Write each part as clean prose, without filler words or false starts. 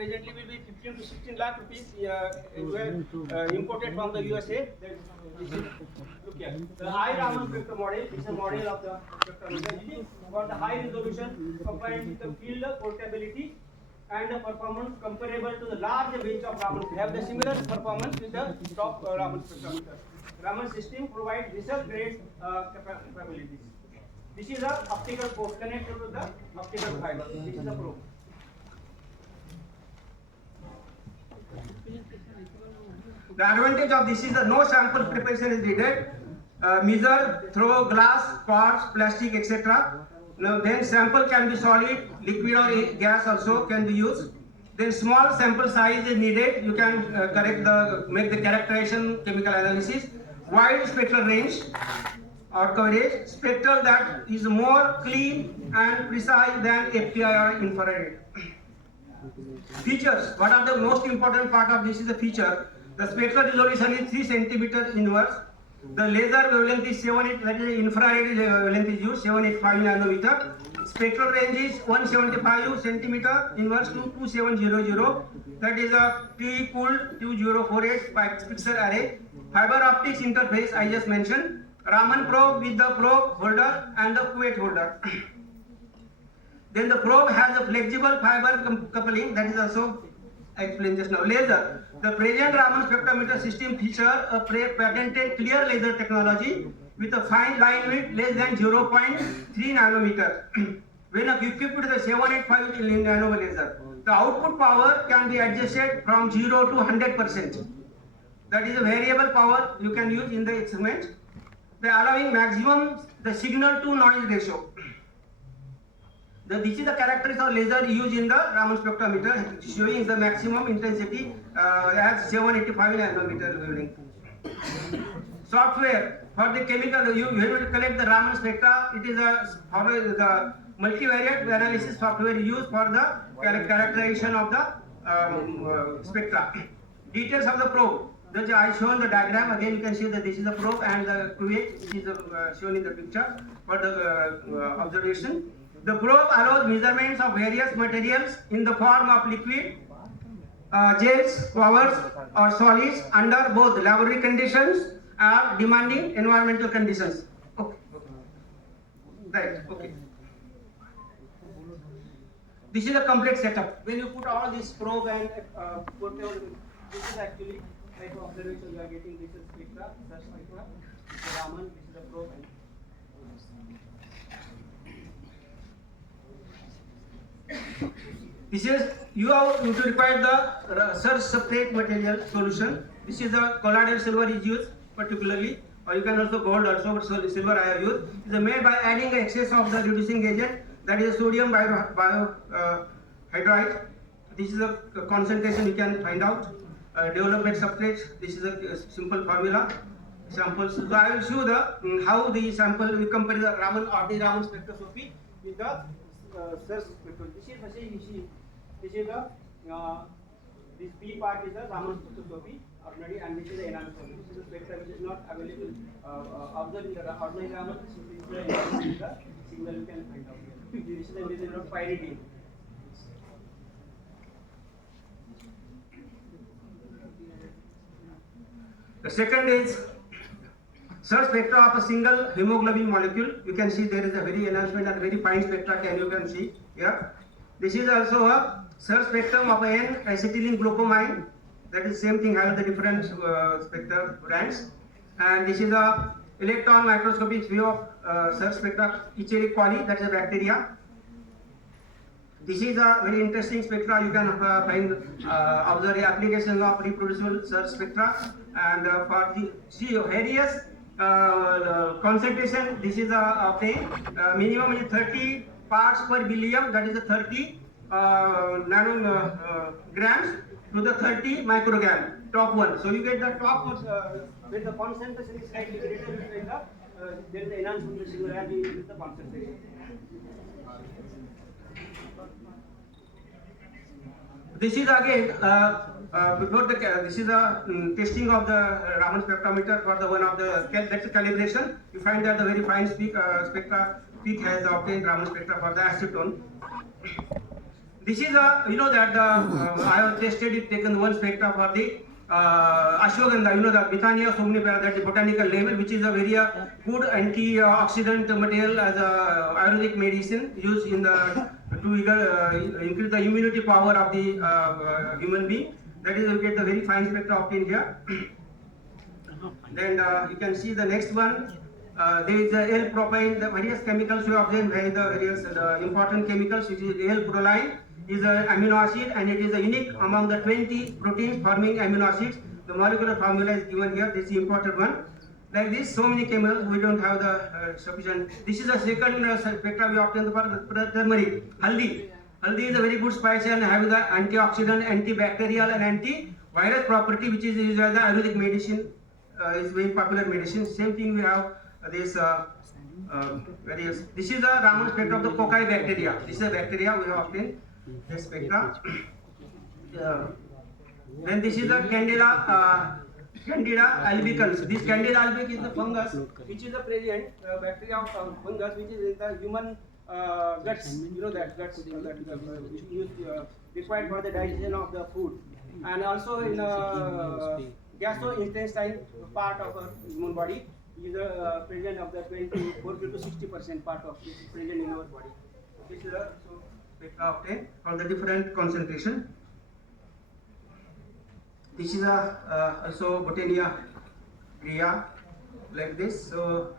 presently will be 15 to 16 lakh rupees imported from the USA. Look here. The high Raman spectrum model is a model of the spectrometer for the high resolution combined with the field portability and the performance comparable to the large range of Raman. We have the similar performance with the top Raman spectrometer. Raman system provides research grade capabilities. This is a optical port connected to the optical fiber. This is a probe. The advantage of this is that no sample preparation is needed. Measure through glass, quartz, plastic, etc. Now then sample can be solid, liquid or gas also can be used. Then small sample size is needed. You can make the characterization, chemical analysis. Wide spectral range or coverage, spectral that is more clean and precise than FTI or infrared. Features. What are the most important part of this is the feature. The spectral resolution is 3 cm inverse. The laser wavelength is 785, that is infrared wavelength is used, 785 nanometer. Spectral range is 175 cm inverse to 2700. That is a T-cooled 2048 pixel array. Fiber optics interface I just mentioned. Raman probe with the probe holder and the cuvette holder. Then the probe has a flexible fiber coupling, that is also explained just now. Laser. The present Raman spectrometer system features a patented clear laser technology with a fine line width less than 0.3 nanometer. When equipped with the 785 nano laser, the output power can be adjusted from 0 to 100%. That is a variable power you can use in the experiment. By allowing maximum the signal to noise ratio. This is the characteristic of laser used in the Raman spectrometer, showing the maximum intensity at 785 nanometer wavelength. Software for the chemical, you will collect the Raman spectra. It is the multivariate analysis software used for the characterization of the spectra. Details of the probe. I shown the diagram. Again, you can see that this is the probe and the cuvette is shown in the picture for the observation. The probe allows measurements of various materials in the form of liquid, gels, powders, or solids under both laboratory conditions and demanding environmental conditions. Okay. Right. Okay. This is a complete setup. When you put all this probe and this is actually type of observation you are getting. This is spectra, SERS spectra. This is Raman. This is the probe. This is you require the SERS substrate material solution. This is the colloidal silver is used particularly, or you can also gold also, but silver I have used. It is made by adding excess of the reducing agent, that is sodium biohydride. This is a concentration you can find out. Development substrate. This is a simple formula. Samples. So I will show the how the sample we compare the Raman or the Raman spectroscopy with the SERS spectroscopy. This is the this B part is the Raman spectroscopy ordinary, and this is the enhancement. This is the spectra which is not available observed in the ordinary Raman. This is the signal you can find out here. This is the measure of pyridine. The second is SERS spectra of a single hemoglobin molecule. You can see there is a very enhancement and very fine spectra. You can see here. This is also a SERS spectrum of an acetylene glucomine. That is same thing, has the different spectra brands. And this is a electron microscopic view of SERS spectra Escherichia coli. That is a bacteria. This is a very interesting spectra. You can find observe the application of reproducible SERS spectra, and for the various concentration. This is obtained. Minimum is 30 parts per billion. That is a 30 grams to the 30 microgram. Top one. So you get the top when the concentration is slightly greater between the there is the enhancement and you get the concentration. This is again before the this is a testing of the Raman spectrometer for the one of the that's a calibration. You find that the very fine spectra peak has obtained Raman spectra for the acetone. This is a, you know that the, I have tested it, taken one spectra for the ashwagandha, you know the Bethania somnifera, that is botanical level, which is a very good antioxidant material as a Ayurvedic medicine used in the to increase the immunity power of the human being. That is, you get the very fine spectra obtained here. Then you can see the next one. There is the L-propine, the various chemicals we obtain, the various important chemicals, which is L-proline, is an amino acid, and it is a unique among the 20 proteins forming amino acids. The molecular formula is given here. This is the important one. Like this, so many chemicals, we don't have the sufficient. This is the second spectra we obtained for the turmeric, haldi. Haldi is a very good spice and have the antioxidant, antibacterial, and antivirus property, which is used as the Ayurvedic medicine. Is very popular medicine. Same thing we have this various. This is the Raman spectra of the cocci bacteria. This is a bacteria we have obtained. This spectra. Then this is the Candida albicans. This Candida albicans is the fungus, which is the present bacteria of fungus, which is in the human guts. You know that guts which used required for the digestion of the food, and also in gastrointestinal part of our human body is present of the 40 to 60% part of this present in our body. This is so spectra obtained from the different concentration. This is also Botania Gria, like this. So,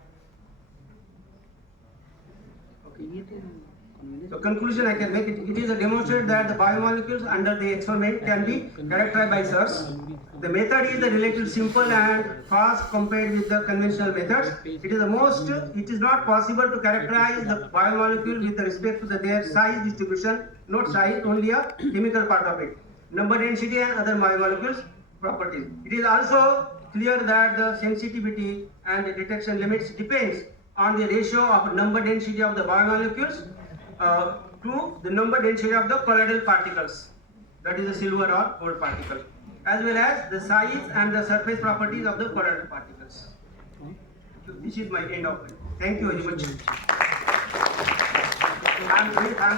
okay. So conclusion I can make it. It is a demonstrated that the biomolecules under the experiment can be characterized by SERS. The method is relatively simple and fast compared with the conventional methods. It is not possible to characterize the biomolecule with respect to their size distribution, not size, only a chemical part of it. Number density and other biomolecules properties. It is also clear that the sensitivity and the detection limits depends on the ratio of number density of the biomolecules to the number density of the colloidal particles, that is the silver or gold particle, as well as the size and the surface properties of the colloidal particles. So this is my end of it. Thank you very much.